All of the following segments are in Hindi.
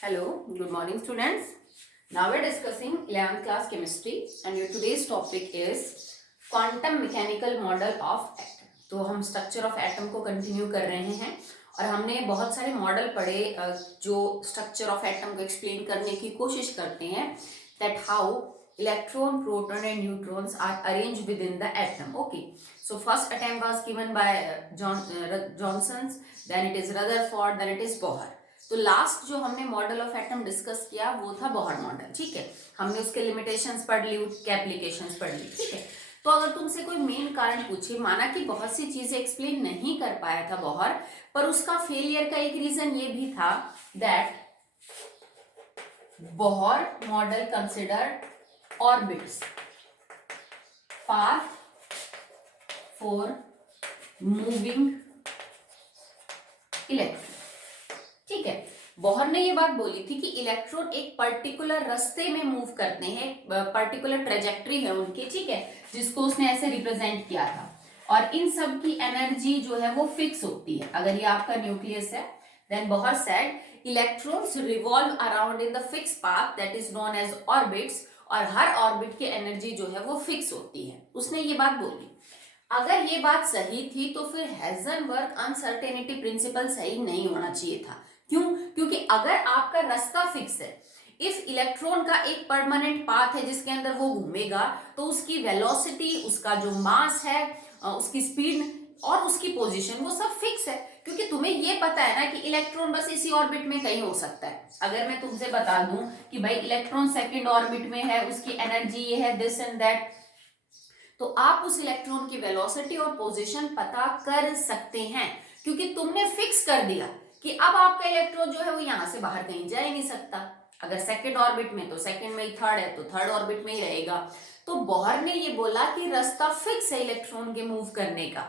Hello, good morning students. Now we're discussing 11th class chemistry and your today's topic is quantum mechanical model of atom. तो हम स्ट्रक्चर ऑफ एटम को कंटिन्यू कर रहे हैं और हमने बहुत सारे मॉडल पढ़े जो स्ट्रक्चर ऑफ एटम को एक्सप्लेन करने की कोशिश करते हैं that how electron, proton and neutrons are arranged within the atom. Okay, so first attempt was given by Johnson, then it is Rutherford, then it is Bohr. तो लास्ट जो हमने मॉडल ऑफ एटम डिस्कस किया वो था बोहर मॉडल. ठीक है, हमने उसके लिमिटेशंस पढ़ ली, उसके एप्लीकेशंस पढ़ ली. ठीक है, तो अगर तुमसे कोई मेन कारण पूछे, माना कि बहुत सी चीजें एक्सप्लेन नहीं कर पाया था बोहर, पर उसका फेलियर का एक रीजन ये भी था that Bohr model considered orbits path for moving electron. ठीक है, बोहर ने ये बात बोली थी कि इलेक्ट्रॉन एक पर्टिकुलर रास्ते में मूव करते हैं, पर्टिकुलर ट्रेजेक्ट्री है उनकी. ठीक है, जिसको उसने ऐसे रिप्रेजेंट किया था और इन सब की एनर्जी जो है वो फिक्स होती है. अगर ये आपका न्यूक्लियस है then Bohr said electrons revolve around in the fix path that is known as orbits, और हर ऑर्बिट की एनर्जी जो है वो फिक्स होती है. उसने ये बात बोली. अगर ये बात सही थी तो फिर हाइजेनबर्ग अनसर्टेनिटी प्रिंसिपल सही नहीं होना चाहिए था. क्यों? क्योंकि अगर आपका रास्ता फिक्स है, इफ इलेक्ट्रॉन का एक परमानेंट पाथ है जिसके अंदर वो घूमेगा, तो उसकी वेलोसिटी, उसका जो मास है, उसकी स्पीड और उसकी पोजीशन वो सब फिक्स है. क्योंकि तुम्हें ये पता है ना कि इलेक्ट्रॉन बस इसी ऑर्बिट में कहीं हो सकता है. अगर मैं तुमसे बता दूं कि भाई इलेक्ट्रॉन सेकंड ऑर्बिट में है, उसकी एनर्जी ये है, दिस एंड दैट, तो आप उस इलेक्ट्रॉन की वेलोसिटी और पोजीशन पता कर सकते हैं. क्योंकि तुमने फिक्स कर दिया कि अब आपका इलेक्ट्रॉन जो है वो यहां से बाहर कहीं जा ही नहीं सकता. अगर सेकंड ऑर्बिट में तो सेकंड में ही, थर्ड है तो थर्ड ऑर्बिट में ही रहेगा. तो बोहर ने ये बोला कि रास्ता फिक्स है इलेक्ट्रॉन के मूव करने का,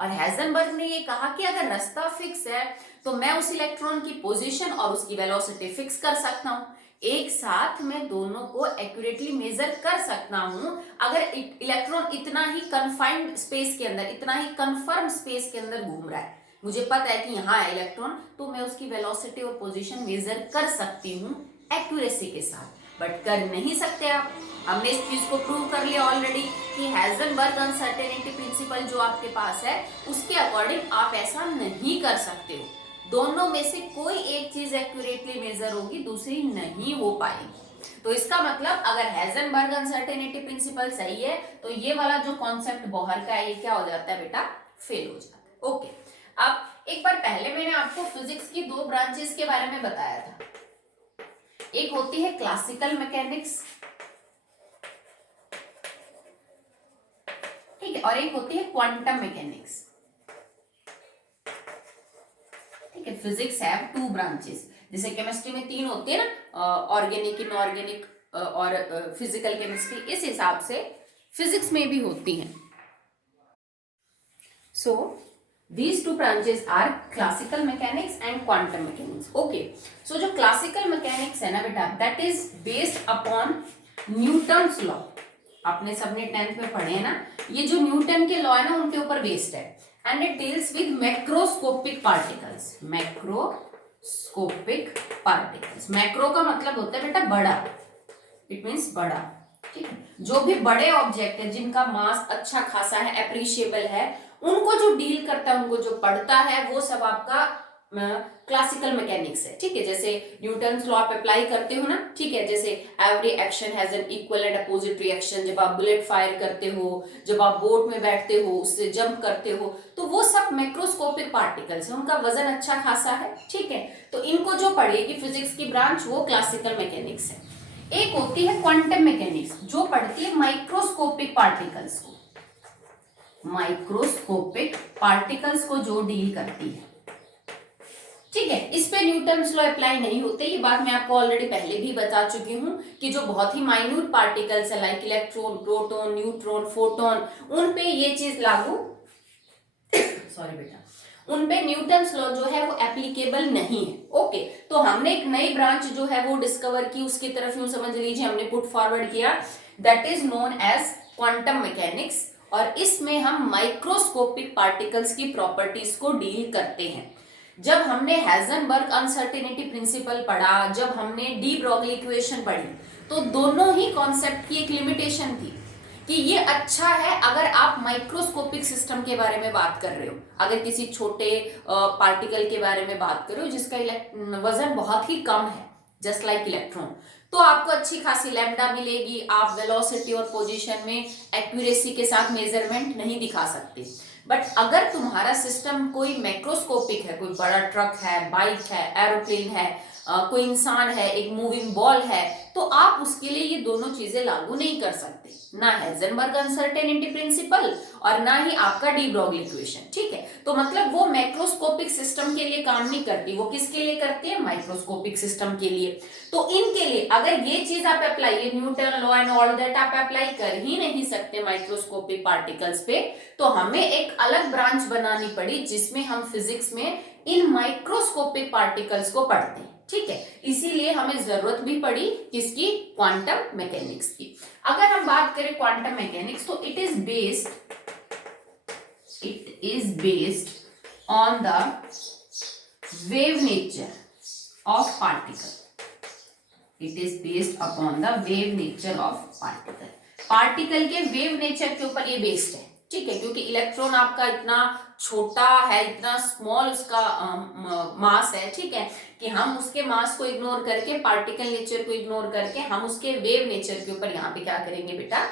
और हाइजेनबर्ग ने ये कहा कि अगर रास्ता फिक्स है तो मैं उस इलेक्ट्रॉन की पोजीशन और उसकी वेलोसिटी फिक्स कर सकता हूं. एक साथ मैं दोनों को एक्यूरेटली मेजर कर सकता हूं. अगर इलेक्ट्रॉन इतना ही कन्फाइंड स्पेस के अंदर, इतना ही कन्फर्म स्पेस के अंदर घूम रहा है, मुझे पता है कि यहाँ है इलेक्ट्रॉन, तो मैं उसकी वेलोसिटी और पोजीशन मेजर कर सकती हूँ एक्यूरेसी के साथ. बट कर नहीं सकते आप. हमने इस चीज को प्रूव कर लिया ऑलरेडी कि हाइजेनबर्ग अनसर्टेनिटी प्रिंसिपल जो आपके पास है उसके अकॉर्डिंग आप ऐसा नहीं कर सकते हो. दोनों में से कोई एक चीज एक्यूरेटली मेजर होगी, दूसरी नहीं हो पाएगी. तो इसका मतलब अगर हाइजेनबर्ग अनसर्टेनिटी प्रिंसिपल सही है तो ये वाला जो कॉन्सेप्ट बोहर का है ये क्या हो जाता है बेटा, फेल हो जाता है. ओके, अब एक बार पहले मैंने आपको फिजिक्स की दो ब्रांचेस के बारे में बताया था. एक होती है क्लासिकल मैकेनिक्स, ठीक है, और एक होती है क्वांटम मैकेनिक्स. ठीक है, फिजिक्स हैव टू ब्रांचेस. जैसे केमिस्ट्री में तीन होती है ना, ऑर्गेनिक, इनऑर्गेनिक और फिजिकल केमिस्ट्री, इस हिसाब से फिजिक्स में भी होती हैं. सो these two branches are classical mechanics and quantum mechanics. Okay, so जो classical mechanics है ना बेटा, that is based upon Newton's law. आपने सबने 10th में पढ़े हैं ना, ये जो न्यूटन के लॉ है ना उनके ऊपर बेस्ड है. And it deals with macroscopic particles. Macroscopic particles, macro का मतलब होता है बेटा बड़ा, इट मीन्स बड़ा. ठीक है, जो भी बड़े ऑब्जेक्ट है जिनका मास अच्छा खासा है, एप्रिशिएबल है, उनको जो डील करता है, उनको जो पढ़ता है, वो सब आपका क्लासिकल मैकेनिक्स है. ठीक है, जैसे न्यूटन्स लॉ आप अप्लाई करते हो ना. ठीक है, जैसे every action has an equal and opposite reaction. जब आप बुलेट फायर करते हो, जब आप बोट में बैठते हो, उससे जंप करते हो, तो वो सब मैक्रोस्कोपिक पार्टिकल्स हैं, उनका वजन अच्छा खासा है. ठीक है, तो इनको जो पढ़ेगी फिजिक्स की ब्रांच वो क्लासिकल मैकेनिक्स है. एक होती है क्वांटम मैकेनिक्स जो पढ़ती है माइक्रोस्कोपिक पार्टिकल्स को. माइक्रोस्कोपिक पार्टिकल्स को जो डील करती है. ठीक है, इस पे न्यूटन्स लॉ अप्लाई नहीं होते. ये बात मैं आपको ऑलरेडी पहले भी बता चुकी हूं कि जो बहुत ही माइन्यूट पार्टिकल्स है like electron, proton, neutron, photon, उन पे ये चीज लागू सॉरी बेटा, उन पे न्यूटन्स लॉ जो है वो एप्लीकेबल नहीं है. ओके, तो हमने एक नई ब्रांच जो है वो डिस्कवर की, उसकी तरफ यूं समझ लीजिए हमने पुट फॉरवर्ड किया, that is known as quantum mechanics. और इसमें हम माइक्रोस्कोपिक पार्टिकल्स की प्रॉपर्टीज को डील करते हैं. जब हमने हेज़नबर्ग अनसर्टेनिटी प्रिंसिपल पढ़ा, जब हमने डी ब्रोगली इक्वेशन पढ़ी, तो दोनों ही कॉन्सेप्ट की एक लिमिटेशन थी कि ये अच्छा है अगर आप माइक्रोस्कोपिक सिस्टम के बारे में बात कर रहे हो, अगर किसी छोटे पार्टिकल के बारे में बात कर रहे हो जिसका वजन बहुत ही कम है, जस्ट लाइक इलेक्ट्रॉन, तो आपको अच्छी खासी लैम्डा मिलेगी, आप वेलोसिटी और पोजीशन में एक्यूरेसी के साथ मेजरमेंट नहीं दिखा सकते। बट अगर तुम्हारा सिस्टम कोई मैक्रोस्कोपिक है, कोई बड़ा ट्रक है, बाइक है, एरोप्लेन है, कोई इंसान है, एक मूविंग बॉल है, तो आप उसके लिए ये दोनों चीजें लागू नहीं कर सकते, ना हेज़नबर्ग अनसर्टेनिटी प्रिंसिपल और ना ही आपका डी ब्रोगली इक्वेशन, ठीक है। तो मतलब वो मैक्रोस्कोपिक सिस्टम के लिए काम नहीं करती, वो किसके लिए करती है, माइक्रोस्कोपिक सिस्टम के लिए। तो इनके लिए अगर ये चीज आप अप्लाई, ये Newton law and all that आप अप्लाई कर ही नहीं सकते माइक्रोस्कोपिक पार्टिकल्स पे, तो हमें एक अलग ब्रांच बनानी पड़ी जिसमें हम फिजिक्स में इन माइक्रोस्कोपिक पार्टिकल्स को पढ़ते हैं, ठीक है। इसीलिए हमें जरूरत भी पड़ी किसकी, क्वांटम मैकेनिक्स की। अगर हम बात करें क्वांटम मैकेनिक्स, तो it is based on the wave nature of particle. It is based upon the wave nature of particle. Particle के वेव नेचर के ऊपर ये बेस्ड है, ठीक है, क्योंकि इलेक्ट्रॉन आपका इतना छोटा है, इतना स्मॉल उसका मास है, ठीक है, कि हम उसके मास को इग्नोर करके, पार्टिकल नेचर को इग्नोर करके हम उसके वेव नेचर के ऊपर यहाँ पे क्या करेंगे बेटा,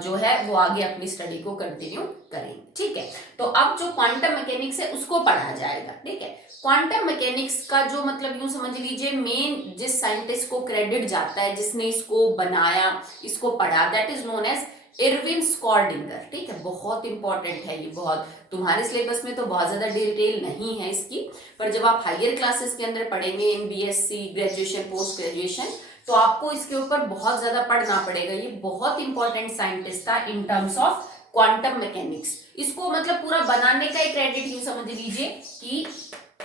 जो है वो आगे अपनी स्टडी को कंटिन्यू करेंगे, ठीक है। तो अब जो क्वांटम मैकेनिक्स है उसको पढ़ा जाएगा, ठीक है। क्वांटम मैकेनिक्स का जो मतलब यूं समझ लीजिए, मेन जिस साइंटिस्ट को क्रेडिट जाता है, जिसने इसको बनाया, इसको पढ़ा, that is known as Erwin Schrodinger, ठीक है। बहुत इंपॉर्टेंट है ये, बहुत तुम्हारे सिलेबस में तो बहुत ज्यादा डिटेल नहीं है इसकी, पर जब आप हायर क्लासेस के अंदर पढ़ेंगे, MBSc, ग्रेजुएशन, पोस्ट ग्रेजुएशन, तो आपको इसके ऊपर बहुत ज्यादा पढ़ना पड़ेगा। ये बहुत इंपॉर्टेंट साइंटिस्ट था in terms of quantum mechanics. इसको मतलब पूरा बनाने का एक क्रेडिट यूं समझ लीजिए कि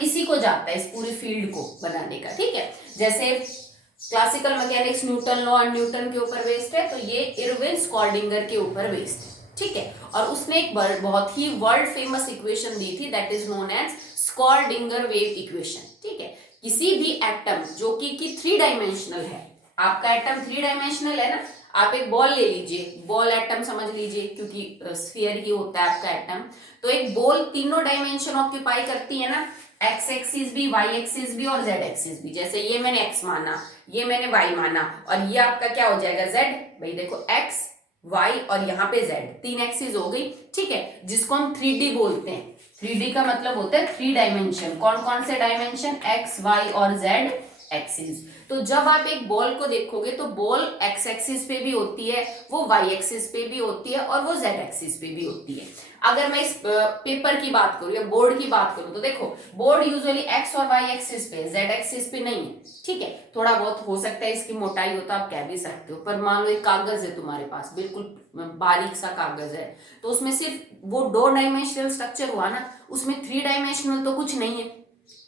इसी को जाता है, इस पूरी फील्ड को बनाने का, ठीक है। जैसे क्लासिकल मैकेनिक्स न्यूटन लॉ और न्यूटन के ऊपर बेस्ड है, तो ये इरविन स्कॉर्डिंगर के ऊपर बेस्ड है, ठीक है। और उसने एक बहुत ही वर्ल्ड फेमस इक्वेशन दी थी, that is known as Schrodinger wave equation, ठीक है। किसी भी एटम जो कि 3 डायमेंशनल है, आपका एटम 3 डायमेंशनल है ना, आप एक बॉल ले लीजिए, बॉल एटम समझ लीजिए, क्योंकि स्फीयर ही होता है आपका एटम, तो एक बॉल तीनों डायमेंशन ऑक्यूपाई करती है ना, एक्स एक्सिस भी, वाई एक्सिस भी और जेड एक्सिस भी। जैसे ये मैंने एक्स माना, ये मैंने वाई माना, और ये आपका क्या हो जाएगा, जेड। भाई देखो एक्स, वाई और यहाँ पे जेड, 3 एक्सिस हो गई, ठीक है, जिसको हम 3D बोलते हैं। 3D का मतलब होता है 3 डायमेंशन। कौन कौन से डायमेंशन, एक्स, वाई और जेड एक्सिस। तो जब आप एक बॉल को देखोगे तो बॉल एक्स एक्सिस पे भी होती है, वो वाई एक्सिस पे भी होती है और वो जेड एक्सिस पे भी होती है। अगर मैं इस पेपर की बात करूं या बोर्ड की बात करूं, तो देखो बोर्ड यूजुअली एक्स और वाई एक्सिस पे, जेड एक्सिस पे नहीं है, ठीक है। थोड़ा बहुत हो सकता है इसकी मोटाई हो तो आप कह भी सकते हो, पर मान लो एक कागज है तुम्हारे पास, बिल्कुल बारीक सा कागज है, तो उसमें सिर्फ वो 2 डायमेंशनल स्ट्रक्चर हुआ ना, उसमें 3 डायमेंशनल तो कुछ नहीं है,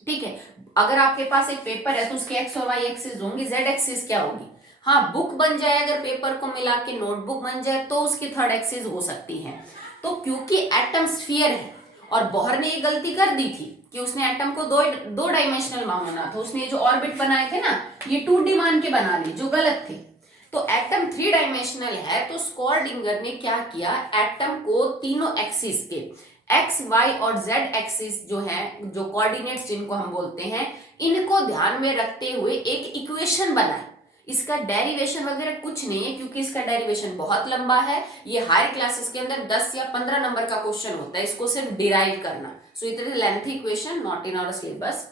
ठीक है। अगर आपके पास एक पेपर है तो उसके एक्स और वाई एक्सिस होंगी, जेड एक्सिस क्या होगी। हाँ, बुक बन जाए, अगर पेपर को मिला के नोटबुक बन जाए तो उसकी 3rd एक्सिस हो सकती है। तो क्योंकि एटम स्फीयर है, और बोहर ने ये गलती कर दी थी कि उसने एटम को दो डायमेंशनल माना था, उसने जो ऑर्बिट बनाए थे ना, ये 2D मान के बना ली, जो गलत थे। तो एटम 3 डायमेंशनल है, तो स्कॉर्डिंगर ने क्या किया, एटम को तीनों एक्सिस के एक्स, वाई और जेड एक्सिस जो है, जो कोऑर्डिनेट्स जिनको हम बोलते हैं, इनको ध्यान में रखते हुए एक इक्वेशन बनाई। इसका डेरिवेशन वगैरह कुछ नहीं है, क्योंकि इसका डेरिवेशन बहुत लंबा है। ये हायर क्लासेस के अंदर 10 या 15 नंबर का क्वेश्चन होता है इसको सिर्फ डिराइव करना। So it is lengthy equation, not in our syllabus.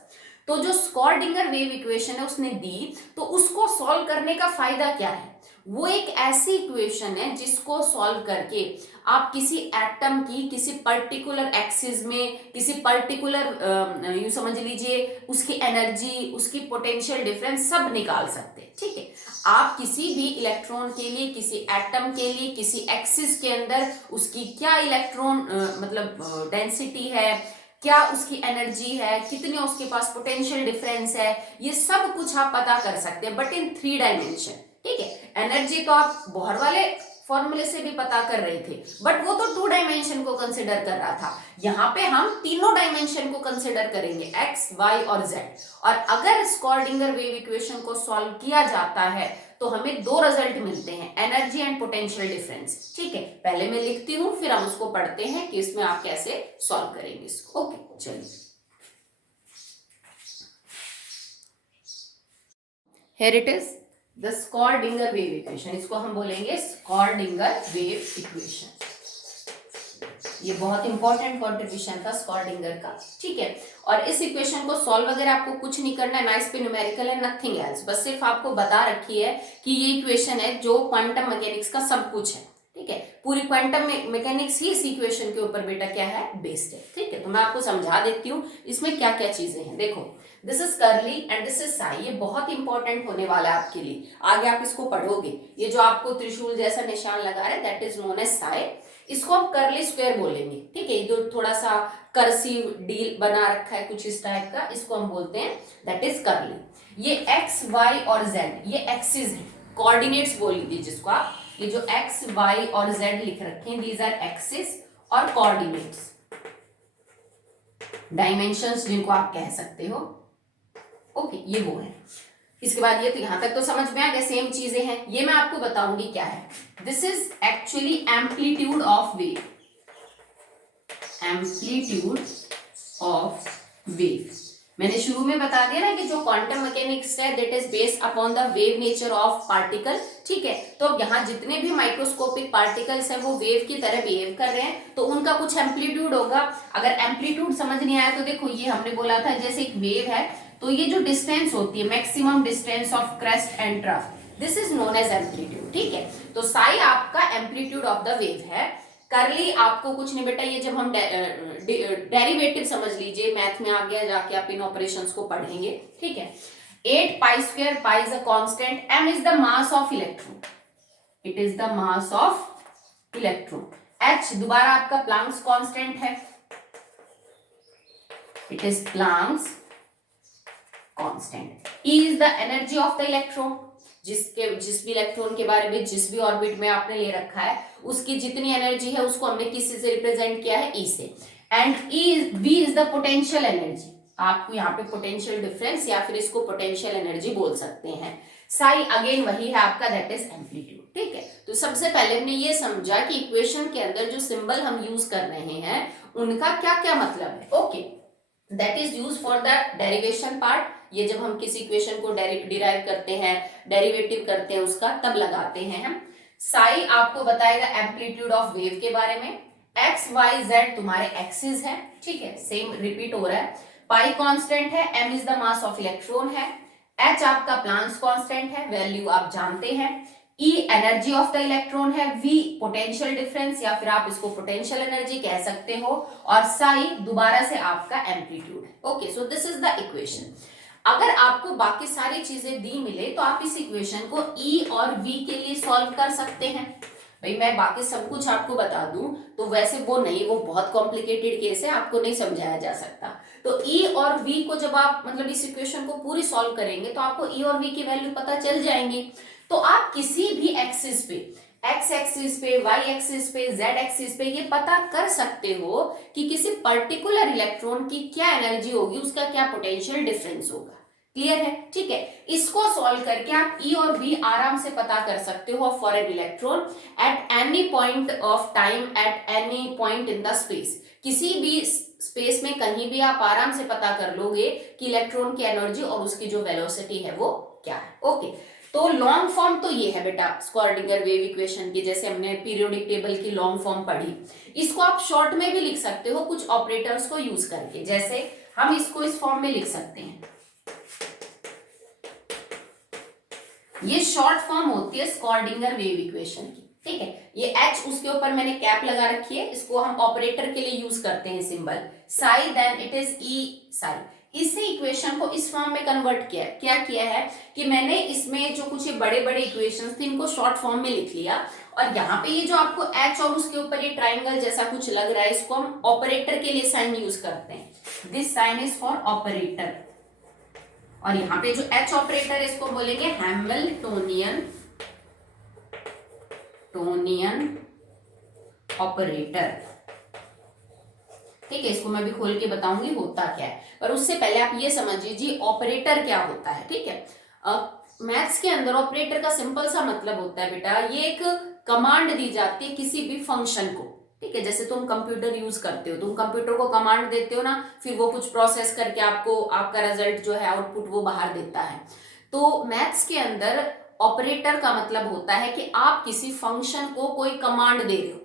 तो जो स्कॉर्डिंगर वेव इक्वेशन है उसने दी, तो उसको सॉल्व करने का फायदा क्या है, वो एक ऐसी इक्वेशन है जिसको सॉल्व करके आप किसी एटम की किसी पर्टिकुलर एक्सिस में, किसी पर्टिकुलर यूं समझ लीजिए उसकी एनर्जी, उसकी पोटेंशियल डिफरेंस सब निकाल सकते हैं, ठीक है। आप किसी भी इलेक्ट्रॉन के लिए, किसी एटम के लिए, किसी एक्सिस के अंदर उसकी क्या इलेक्ट्रॉन मतलब डेंसिटी है, क्या उसकी एनर्जी है, कितने उसके पास पोटेंशियल डिफरेंस है, ये सब कुछ आप पता कर सकते हैं, बट इन 3 डायमेंशन, ठीक है। एनर्जी तो आप बोहर वाले फॉर्मूले से भी पता कर रहे थे, बट वो तो 2 डायमेंशन को कंसिडर कर रहा था। यहाँ पे हम तीनों डायमेंशन को कंसिडर करेंगे, x, y और z। और अगर स्क्रॉडिंगर वेव इक्वेशन को सॉल्व किया जाता है तो हमें 2 रिजल्ट मिलते हैं, एनर्जी एंड पोटेंशियल डिफरेंस। ठीक है, पहले मैं लिखती हूँ, फिर हम उसको पढ़ते हैं कि इसमें आप कैसे सॉल्व करेंगे इसको। ओके, चलिए। Here it is, the Schrödinger wave equation। इसको हम बोलेंगे Schrödinger wave equation। ये बहुत इंपॉर्टेंट कॉन्ट्रीब्यूशन था स्क्रॉडिंगर का। ठीक है, और इस इक्वेशन को सॉल्व वगैरह आपको कुछ नहीं करना है, ना इस पे न्यूमेरिकल है, नथिंग एल्स। बस सिर्फ आपको बता रखी है कि ये इक्वेशन है जो क्वांटम मैकेनिक्स का सब कुछ है। ठीक है, पूरी क्वांटम मैकेनिक्स ही इस इक्वेशन के ऊपर बेटा क्या है, बेस्ड है। ठीक है, तो मैं आपको समझा देती हूँ इसमें क्या क्या चीजें हैं। देखो, this is curly and this is Sai. ये बहुत इंपॉर्टेंट होने वाला है आपके लिए, आगे आप इसको पढ़ोगे। ये जो आपको त्रिशूल जैसा निशान लगा है, that is known as psi. इसको हम कर्ली स्क्वायर बोलेंगे। ठीक है, जो थोड़ा सा कर्सिव डील बना रखा है कुछ इस टाइप का, इसको हम बोलते हैं दैट इज कर्ली। ये एक्स, वाई और जेड ये एक्सिस है, कोऑर्डिनेट्स बोल लीजिए जिसको आप। ये जो एक्स, वाई और जेड लिख रखे हैं, दीज आर एक्सिस और कोऑर्डिनेट्स, डायमेंशंस जिनको आप कह सकते हो। ओके, ये वो है। इसके बाद ये तो यहां तक तो समझ में आ गया, सेम चीजें हैं। ये मैं आपको बताऊंगी क्या है। This is actually amplitude of wave, amplitude of wave. मैंने शुरू में बता दिया ना कि जो क्वांटम मैकेनिक्स है that is based upon the wave nature of particle. ठीक है, तो अब यहाँ जितने भी माइक्रोस्कोपिक पार्टिकल्स हैं वो वेव की तरह बिहेव कर रहे हैं, तो उनका कुछ एम्पलीट्यूड होगा। अगर एम्पलीट्यूड समझ नहीं आया तो देखो, ये हमने बोला था जैसे एक वेव है, तो ये जो डिस्टेंस होती है, maximum distance of crest and trough, this is known as amplitude. ठीक है, तो साई आपका एम्पलीट्यूड ऑफ द वेव है। करली आपको कुछ नहीं बेटा, ये जब हम डेरिवेटिव समझ लीजिए, मैथ में आ गया, जाके आप इन ऑपरेशंस को पढ़ेंगे। ठीक है, 8 pi square, pi is a constant, m is the mass of electron, it is the mass of electron. h दोबारा आपका प्लैंक्स कांस्टेंट है, it is Planck's constant. E is the energy of the electron, जिस भी इलेक्ट्रॉन के बारे में जिस भी ऑर्बिट में आपने ले रखा है उसकी जितनी एनर्जी है उसको हमने किसी से रिप्रेजेंट किया है, E से। And V is the potential energy, आपको यहाँ पे पोटेंशियल डिफरेंस या फिर इसको पोटेंशियल एनर्जी बोल सकते हैं। साई अगेन वही है आपका, दैट इज एम्पलीट्यूड। ठीक है, तो सबसे पहले हमने ये समझा कि इक्वेशन के अंदर जो सिंबल हम यूज कर रहे हैं उनका क्या क्या मतलब है। Okay, that is use for the derivation part. ये जब हम किसी इक्वेशन को डिराइव करते हैं, डेरिवेटिव करते हैं उसका, तब लगाते हैं हम। साई आपको बताएगा एम्पलीट्यूड ऑफ वेव के बारे में। एक्स, वाई, जेड तुम्हारे एक्सिस है। ठीक है, सेम रिपीट हो रहा है। पाई कांस्टेंट है, M is the mass of electron है, एच आपका प्लैंक्स कांस्टेंट है, वैल्यू आप जानते हैं। E energy of the electron है, V पोटेंशियल डिफरेंस या फिर आप इसको पोटेंशियल एनर्जी कह सकते हो, और साई दोबारा से आपका एम्पलीट्यूड है। Okay, so this is the equation. अगर आपको बाकी सारी चीजें दी मिले तो आप इस इक्वेशन को E और V के लिए सॉल्व कर सकते हैं। भाई मैं बाकी सब कुछ आपको बता दूं तो वैसे वो नहीं, वो बहुत कॉम्प्लिकेटेड केस है, आपको नहीं समझाया जा सकता। तो E और V को जब आप मतलब इस इक्वेशन को पूरी सॉल्व करेंगे तो आपको E और V की वैल्यू पता चल जाएंगी। तो आप किसी भी एक्सिस पे, एक्स एक्सिस पे, वाई एक्सिस पे, जेड एक्सिस पे ये पता कर सकते हो कि किसी पर्टिकुलर इलेक्ट्रॉन की क्या एनर्जी होगी, उसका क्या पोटेंशियल डिफरेंस होगा। क्लियर है? ठीक है, इसको सॉल्व करके आप E और V आराम से पता कर सकते हो for an electron at any point of time, at any point in the space. किसी भी स्पेस में कहीं भी आप आराम से पता कर लोगे कि इलेक्ट्रॉन की एनर्जी और उसकी जो वेलोसिटी है वो क्या है। ओके, तो लॉन्ग फॉर्म तो ये है बेटा स्क्रॉडिंगर वेव इक्वेशन की, जैसे हमने पीरियोडिक टेबल की लॉन्ग फॉर्म पढ़ी। इसको आप शॉर्ट में भी लिख सकते हो कुछ ऑपरेटर्स को यूज करके, जैसे हम इसको इस फॉर्म में लिख सकते हैं। ये शॉर्ट फॉर्म होती है स्क्रॉडिंगर वेव इक्वेशन की। ठीक है, ये H उसके ऊपर मैंने कैप लगा रखी है, इसको हम ऑपरेटर के लिए यूज करते हैं symbol psi, then it is E psi. इसी इक्वेशन को इस फॉर्म में कन्वर्ट किया, क्या किया है कि मैंने इसमें जो कुछ बड़े बड़े इक्वेशंस थे इनको शॉर्ट फॉर्म में लिख लिया, और यहाँ पे ये जो आपको H और उसके ऊपर ये ट्राइंगल जैसा कुछ लग रहा है इसको हम ऑपरेटर के लिए साइन यूज करते हैं। This sign is for operator, और यहाँ पे जो H ऑपरेटर है इसको बोलेंगे हैमिल्टोनियन हैमिल्टोनियन ऑपरेटर। ठीक है, इसको मैं भी खोल के बताऊंगी होता क्या है, पर उससे पहले आप ये समझिए जी ऑपरेटर क्या होता है। ठीक है, मैथ्स के अंदर ऑपरेटर का सिंपल सा मतलब होता है बेटा, ये एक कमांड दी जाती है किसी भी फंक्शन को। ठीक है, जैसे तुम कंप्यूटर यूज करते हो, तुम कंप्यूटर को कमांड देते हो ना, फिर वो कुछ प्रोसेस करके आपको आपका रिजल्ट जो है आउटपुट वो बाहर देता है। तो मैथ्स के अंदर ऑपरेटर का मतलब होता है कि आप किसी फंक्शन को कोई कमांड दे रहे हो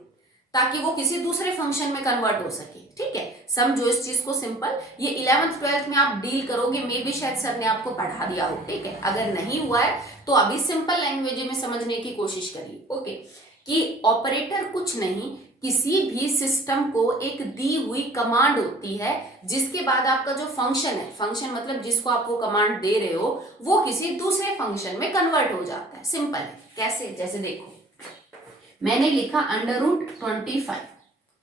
ताकि वो किसी दूसरे फंक्शन में कन्वर्ट हो सके। ठीक है, समझो इस चीज को सिंपल। ये 11th 12th में आप डील करोगे, मे भी शायद सर ने आपको पढ़ा दिया हो। ठीक है, अगर नहीं हुआ है तो अभी सिंपल लैंग्वेज में समझने की कोशिश करिए। ओके, कि ऑपरेटर कुछ नहीं, किसी भी सिस्टम को एक दी हुई कमांड होती है जिसके बाद आपका जो फंक्शन है, फंक्शन मतलब जिसको आप वो कमांड दे रहे हो, वो किसी दूसरे फंक्शन में कन्वर्ट हो जाता है। सिंपल है। कैसे? जैसे देखो, मैंने लिखा √25।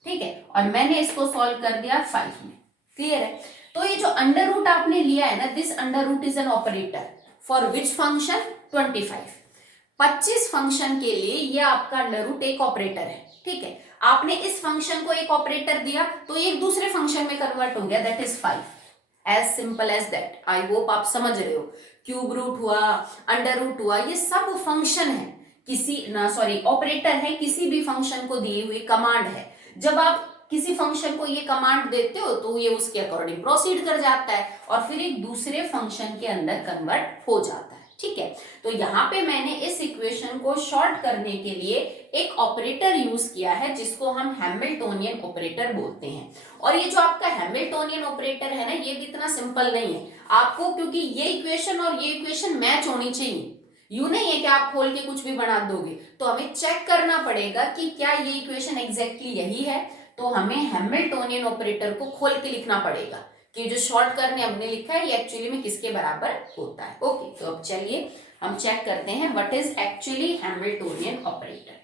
ठीक है, और मैंने इसको सॉल्व कर दिया 5 में। क्लियर है? तो ये जो अंडर रूट आपने लिया है ना, this under root is an operator for which function? 25। 25 function के लिए ये आपका अंडर रूट एक ऑपरेटर है। ठीक है, आपने इस फंक्शन को एक ऑपरेटर दिया तो एक दूसरे फंक्शन में कन्वर्ट हो गया, that is 5। As simple as that. I hope आप समझ रहे हो। क्यूब रूट हुआ, अंडर रूट हुआ, ये सब फंक्शन है किसी ना, सॉरी ऑपरेटर है, किसी भी फंक्शन को दी हुई कमांड है। जब आप किसी फंक्शन को ये कमांड देते हो तो ये उसके अकॉर्डिंग प्रोसीड कर जाता है और फिर एक दूसरे फंक्शन के अंदर कन्वर्ट हो जाता है। ठीक है, तो यहाँ पे मैंने इस इक्वेशन को शॉर्ट करने के लिए एक ऑपरेटर यूज किया है जिसको हम हैमिल्टोनियन ऑपरेटर बोलते हैं। और ये जो आपका हैमिल्टोनियन ऑपरेटर है ना, ये भी इतना सिंपल नहीं है आपको, क्योंकि ये इक्वेशन और ये इक्वेशन मैच होनी चाहिए। यू नहीं है कि आप खोल के कुछ भी बना दोगे, तो हमें चेक करना पड़ेगा कि क्या ये इक्वेशन एग्जैक्टली यही है। तो हमें हैमिल्टोनियन ऑपरेटर को खोल के लिखना पड़ेगा कि जो शॉर्ट करने हमने लिखा है ये एक्चुअली में किसके बराबर होता है। ओके, तो अब चलिए हम चेक करते हैं what is actually Hamiltonian operator.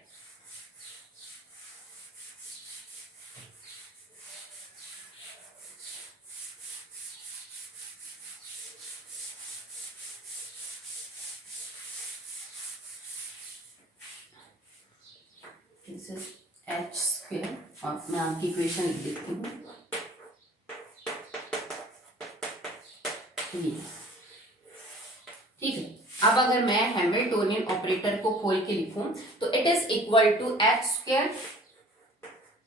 This is H square और मैं आपकी इक्वेशन लिख देती हूँ। ठीक है, अब अगर मैं हैमिल्टोनियन ऑपरेटर को खोल के लिखूं तो it is equal to H square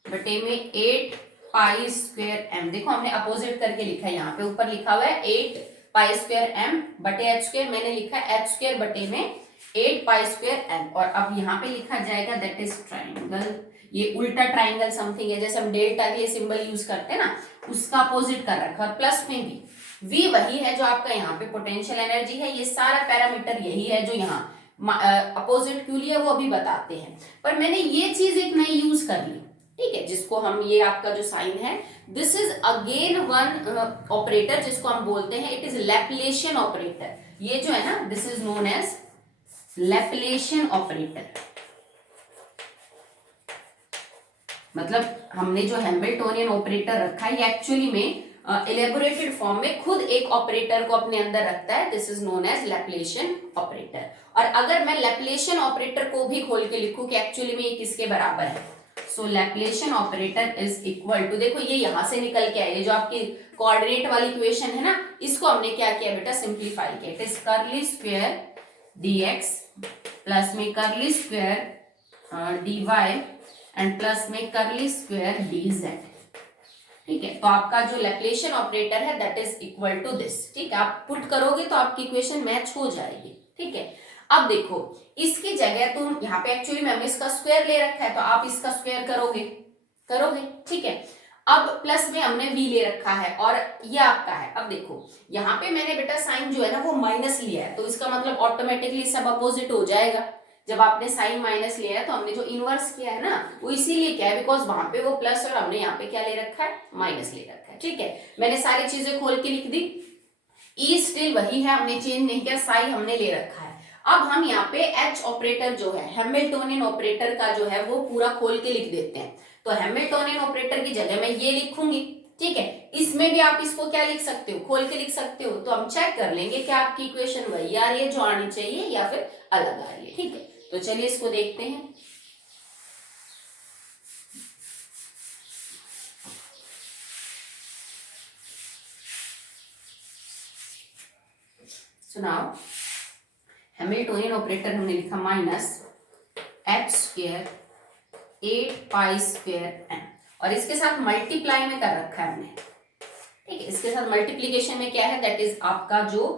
बटे में 8 पाई स्क्वायर एम। देखो हमने अपोजिट करके लिखा है, यहाँ पे ऊपर लिखा हुआ है 8 पाई स्क्वायर एम बटे एच स्क्वायर, मैंने लिखा है एच स्क्वायर बटे में 8 पाई स्क्वायर एम। और अब यहाँ पे लिखा जाएगा दैट इज ट्राइंगल, ये उल्टा ट्राइंगल समथिंग है, जैसे हम डेल्टा के सिंबल यूज करते हैं ना, उसका अपोजिट कर रखा है। प्लस में भी V वही है जो आपका यहाँ पे पोटेंशियल एनर्जी है, ये सारा पैरामीटर यही है जो यहाँ अपोजिट क्यों लिया वो अभी बताते हैं। पर मैंने ये चीज एक नई यूज कर ली। ठीक है, जिसको हम, ये आपका जो साइन है, this is again one operator जिसको हम बोलते हैं इट इज लैप्लेशियन ऑपरेटर। ये जो है ना, this is known as Laplacian operator. मतलब हमने जो हैमिल्टोनियन ऑपरेटर रखा है ये एक्चुअली में इलेबोरेटेड फॉर्म में खुद एक ऑपरेटर को अपने अंदर रखता है, this is known as Laplacian operator. और अगर मैं लैप्लेशियन ऑपरेटर को भी खोल के लिखूं कि एक्चुअली में ये किसके बराबर है, सो लैप्लेशियन ऑपरेटर इज इक्वल टू, देखो ये यहां से निकल के आया, ये जो आपकी कोऑर्डिनेट वाली इक्वेशन है ना, इसको हमने क्या किया बेटा, सिंप्लीफाई किया। It is curly square dx plus में curly square dy and plus में कर्ली स्क्वायर dz। ठीक है, तो आपका जो लैप्लेशियन ऑपरेटर है that is equal to this. ठीक है, आप पुट करोगे तो आपकी इक्वेशन मैच हो जाएगी। ठीक है, अब देखो इसकी जगह तुम यहाँ पे एक्चुअली में हमने इसका स्क्वायर ले रखा है तो आप इसका स्क्वायर करोगे। ठीक है, अब प्लस में हमने v ले रखा है और ये आपका है। अब देखो यहाँ पे मैंने बेटा साइन जो है ना वो माइनस लिया है, तो इसका मतलब ऑटोमेटिकली सब अपोजिट हो जाएगा। जब आपने साइन माइनस लिया है तो हमने जो इनवर्स किया है ना वो इसीलिए क्या है, बिकॉज वहां पे वो प्लस और हमने यहाँ पे क्या ले रखा है, माइनस ले रखा है। ठीक है, मैंने सारी चीजें खोल के लिख दी। ई स्टिल वही है, हमने चेंज नहीं किया, साई हमने ले रखा है। अब हम यहाँ पे एच ऑपरेटर जो है हैमिल्टोनियन ऑपरेटर का जो है वो पूरा खोल के लिख देते हैं। तो हैमिल्टोनियन ऑपरेटर की जगह मैं ये लिखूंगी। ठीक है, इसमें भी आप इसको क्या लिख सकते हो, खोल के लिख सकते हो। तो हम चेक कर लेंगे कि आपकी इक्वेशन वही आ रही है जो आनी चाहिए या फिर अलग आ रही है। ठीक है, तो चलिए इसको देखते हैं। सुनाओ, हैमिल्टोनियन ऑपरेटर हमने लिखा माइनस h स्क्वायर 8π² n, और इसके साथ मल्टीप्लाई में कर रखा है हमने, ठीक है। इसके साथ मल्टीप्लीकेशन में क्या है, दैट इज आपका जो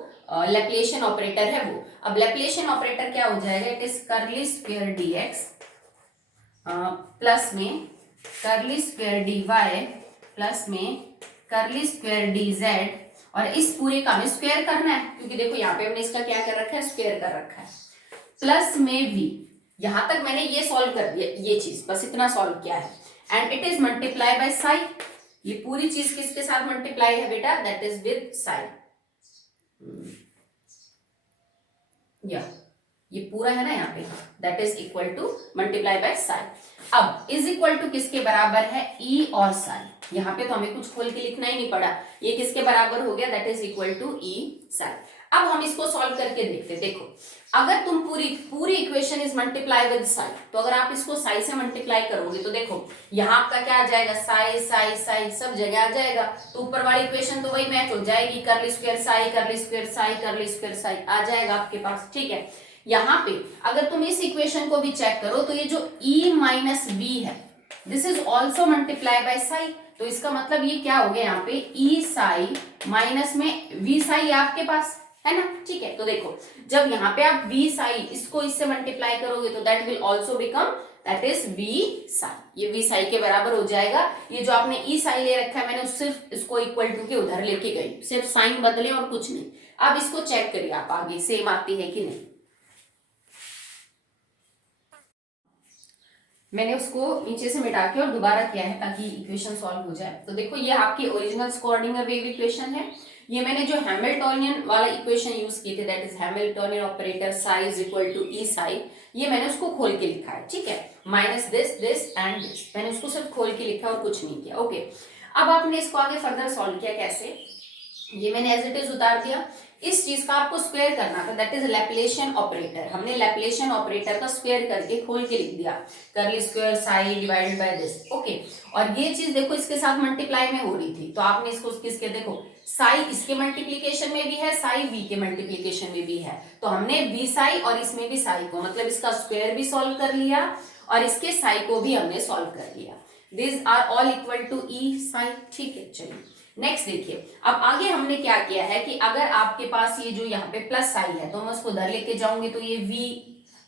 लैप्लेशियन ऑपरेटर है वो। अब लैप्लेशियन ऑपरेटर क्या हो जाएगा, it is curly square dx plus में कर्ली स्क्वायर dy प्लस में कर्ली स्क्वायर dz, और इस पूरे का हमें स्क्वायर करना है, क्योंकि देखो यहाँ पे हमने इसका क्या कर रखा है, स्क्वायर कर रखा है, प्लस में v। यहां तक मैंने ये सॉल्व कर दिया, ये चीज बस इतना सॉल्व किया है, and it is multiply by Sai. ये पूरी चीज किसके साथ मल्टीप्लाई है बेटा, दैट इज विद साई। या ये पूरा है ना यहाँ पे, that is equal to multiply by Sai. अब इज इक्वल टू किसके बराबर है, ई और साई। यहाँ पे तो हमें कुछ खोल के लिखना ही नहीं पड़ा, ये किसके बराबर हो गया, that is equal to E Sai. अब हम इसको सॉल्व करके देखते, देखो अगर तुम पूरी equation is multiply with Sai, तो अगर आप इसको साई से मल्टीप्लाई करोगे तो देखो यहाँ आपका क्या आ जाएगा, साई साई साई सब जगह आ जाएगा, तो ऊपर वाली इक्वेशन तो वही मैच हो जाएगी, curly square psi curly square psi curly square psi आ जाएगा आपके पास, ठीक है। यहाँ पे अगर तुम इस इक्वेशन को भी चेक करो तो ये जो e माइनस वी है, this is also multiply by Sai, तो इसका मतलब ये क्या हो गया, यहाँ पे e साई माइनस में v साई आपके पास है ना, ठीक है। तो देखो जब यहाँ पे आप v साई इसको इससे मल्टीप्लाई करोगे तो that will also become that is v Sai, ये v साई के बराबर हो जाएगा। ये जो आपने e साई ले रखा है, मैंने सिर्फ इसको इक्वल टू के उधर लेके गई, सिर्फ साइन बदले और कुछ नहीं। अब इसको चेक करिए आप आगे सेम आती है कि नहीं। मैंने उसको नीचे से मिटा के और दोबारा किया है ताकि इक्वेशन सॉल्व हो जाए। तो देखो ये आपकी ओरिजिनल स्कोर्डिंगर वेव इक्वेशन है, ये मैंने जो हैमिल्टोनियन वाला इक्वेशन यूज किए थे, that is Hamiltonian operator psi is equal to E psi, ये मैंने उसको खोल के लिखा है, ठीक है, minus this this and this, मैंने उसको सिर्फ खोल के लिखा और कुछ नहीं किया, ओके। अब आपने इसको आगे फर्दर सॉल्व किया कैसे, ये मैंने एज इट इज उतार दिया। इस चीज का आपको स्क्वायर करना था, दैट इज लैप्लेशियन ऑपरेटर, हमने लैप्लेशियन ऑपरेटर का स्क्वायर करके खोल के लिख दिया, curly square Sai divided by this, okay. और ये चीज देखो इसके साथ मल्टीप्लाई में हो रही थी, तो आपने इसको किसके, देखो साई इसके मल्टीप्लीकेशन में भी है, साई वी के मल्टीप्लीकेशन में भी है, तो हमने वी साई और इसमें भी साई को, मतलब इसका स्क्वायर भी सॉल्व कर लिया और इसके साई को भी हमने सॉल्व कर लिया। This are all equal to E psi, ठीक है। चलिए नेक्स्ट देखिए, अब आगे हमने क्या किया है कि अगर आपके पास ये जो यहाँ पे प्लस साई है तो मैं उसको उधर लेके जाऊंगी तो ये वी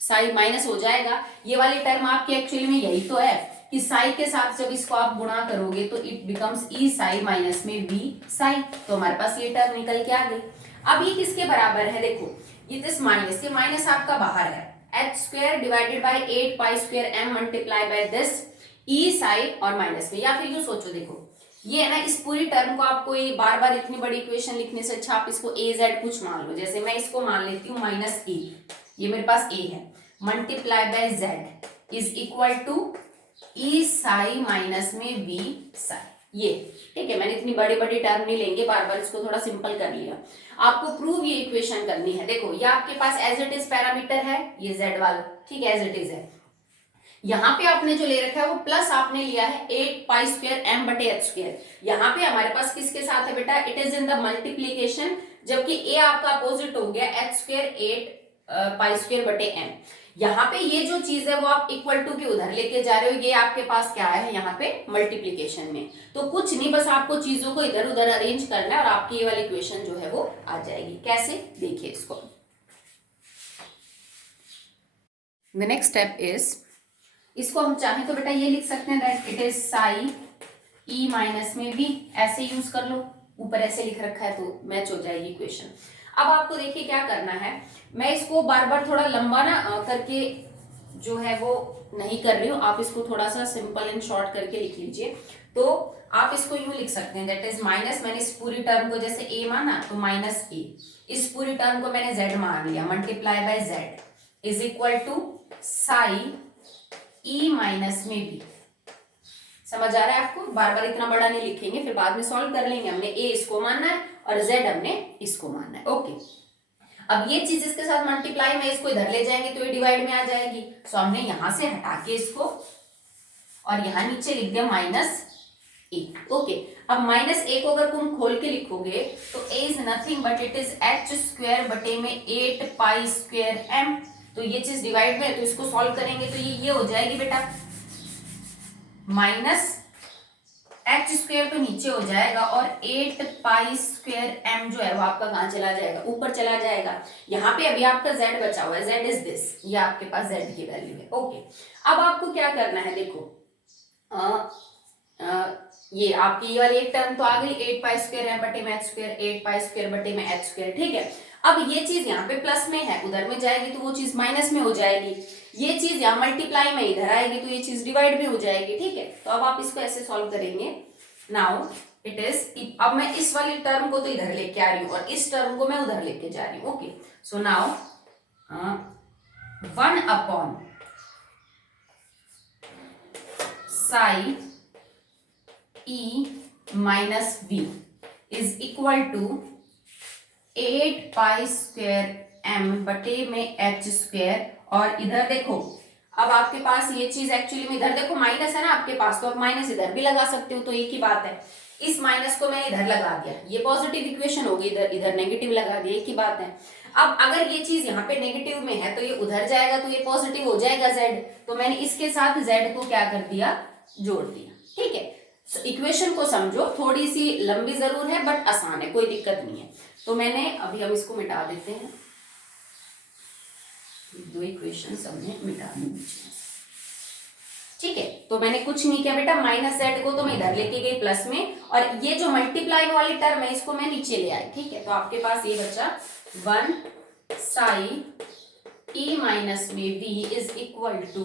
साई माइनस हो जाएगा। ये वाली टर्म आपकी एक्चुअली में यही तो है कि साई के साथ जब इसको आप गुणा करोगे तो it becomes E psi minus में वी साई, तो हमारे पास ये टर्म निकल के आ गई। अब ये किसके बराबर है, देखो ये दिस माइनस, ये माइनस आपका बाहर है, H square divided by 8π² m multiply by this E psi और माइनस में, या फिर यूं सोचो, देखो ये है ना, इस पूरी टर्म को आपको ये बार बार इतनी बड़ी इक्वेशन लिखने से अच्छा आप इसको ए जेड कुछ मान लो, जैसे मैं इसको मान लेती हूँ माइनस ए, ये मेरे पास ए है, multiply by Z is equal to E psi minus में वी साई, ये ठीक है। मैंने इतनी बड़ी बड़ी टर्म नहीं लेंगे, बार बार इसको थोड़ा सिंपल कर लिया। आपको प्रूव ये इक्वेशन करनी है, देखो ये आपके पास एज इट इज पैरामीटर है, ये जेड वाला, ठीक है, एज इट इज है। यहाँ पे आपने जो ले रखा है वो प्लस आपने लिया है 8π² m बटे h स्क्वायर, यहाँ पे हमारे पास किसके साथ है बेटा, it is in the multiplication, जबकि a आपका अपोजिट हो गया h स्क्वायर 8π² बटे m। यहाँ पे ये जो चीज है वो आप इक्वल टू के उधर लेके जा रहे हो, ये आपके पास क्या है यहाँ पे मल्टीप्लीकेशन में, तो कुछ नहीं, बस आपको चीजों को इधर उधर अरेंज करना है और आपकी ये वाली इक्वेशन जो है वो आ जाएगी। कैसे, देखिए इसको। द नेक्स्ट स्टेप इज, इसको हम चाहें तो बेटा ये लिख सकते हैं that it is Sai E minus में वी, ऐसे यूज कर लो, ऊपर ऐसे लिख रखा है तो मैच हो जाएगी इक्वेशन। अब आपको देखिए क्या करना है, मैं इसको बार बार थोड़ा लंबा ना करके जो है वो नहीं कर रही हूँ, आप इसको थोड़ा सा सिंपल एंड शॉर्ट करके लिख लीजिए। तो आप इसको यूं लिख सकते हैं दैट इज माइनस, मैंने इस पूरी टर्म को जैसे ए माना तो माइनस ए, इस पूरी टर्म को मैंने जेड मान लिया, multiply by Z is equal to psi E minus में बी। समझ आ रहा है आपको, बार बार इतना बड़ा नहीं लिखेंगे, फिर बाद में सॉल्व कर लेंगे। हमने ए इसको मानना है और जेड हमने इसको मानना है, ओके। अब ये चीज इसके साथ मल्टीप्लाई में इसको इधर ले जाएंगे तो ये डिवाइड में आ जाएगी, सो हमने यहां से हटा के इसको और यहां नीचे लिख दिया माइनस ए। ओके, अब -a को अगर तुम खोल के लिखोगे तो a is nothing but it is h square बटे में 8 पाई स्क्वायर m। तो ये चीज डिवाइड में, तो इसको सॉल्व करेंगे तो ये हो जाएगी बेटा माइनस h स्क्वायर तो नीचे हो जाएगा और 8 पाई स्क्वायर m जो है वो आपका कहाँ चला जाएगा, ऊपर चला जाएगा। यहाँ पे अभी आपका z बचा हुआ है, z इज दिस, ये आपके पास z की वैल्यू है। ओके, अब आपको क्या करना है, देखो ये आपकी ये वाली एक टर्म तो आ गई 8 पाई स्क्वायर m बटे में h स्क्वायर, 8 पाई स्क्वायर बटे में h स्क्वायर, ठीक है। अब ये चीज यहाँ पे प्लस में है, उधर में जाएगी तो वो चीज माइनस में हो जाएगी। ये चीज यहाँ मल्टीप्लाई में इधर आएगी तो ये चीज डिवाइड में हो जाएगी, ठीक है। तो अब आप इसको ऐसे सॉल्व करेंगे। नाउ इट इज, अब मैं इस वाली टर्म को तो इधर लेके आ रही हूँ और इस टर्म को मैं उधर लेके जा रही हूँ। Okay, so now 1 upon psi e minus v is equal to 8 pi square m बटे में h स्क्वायर। और इधर देखो, अब आपके पास ये चीज एक्चुअली में इधर देखो माइनस है ना आपके पास, तो आप माइनस इधर भी लगा सकते हो, तो एक ही बात है। इस माइनस को मैंने इधर लगा दिया, ये पॉजिटिव इक्वेशन होगी, इधर इधर नेगेटिव लगा दिया, एक ही बात है। अब अगर ये चीज यहाँ पे नेगेटिव में है तो ये उधर जाएगा तो ये पॉजिटिव हो जाएगा z, तो मैंने इसके साथ z को क्या कर दिया, जोड़ दिया, ठीक है। इक्वेशन को समझो, थोड़ी सी लंबी जरूर है बट आसान है, कोई दिक्कत नहीं है। तो मैंने अभी हम इसको मिटा देते हैं, दो इक्वेशन हमने मिटा दी, ठीक है। तो मैंने कुछ नहीं किया बेटा, माइनस z को तो मैं इधर लेके गई प्लस में, और ये जो मल्टीप्लाई वाली टर्म है इसको मैं नीचे ले आई, ठीक है। तो आपके पास ये बचा 1 साई e माइनस में v is equal to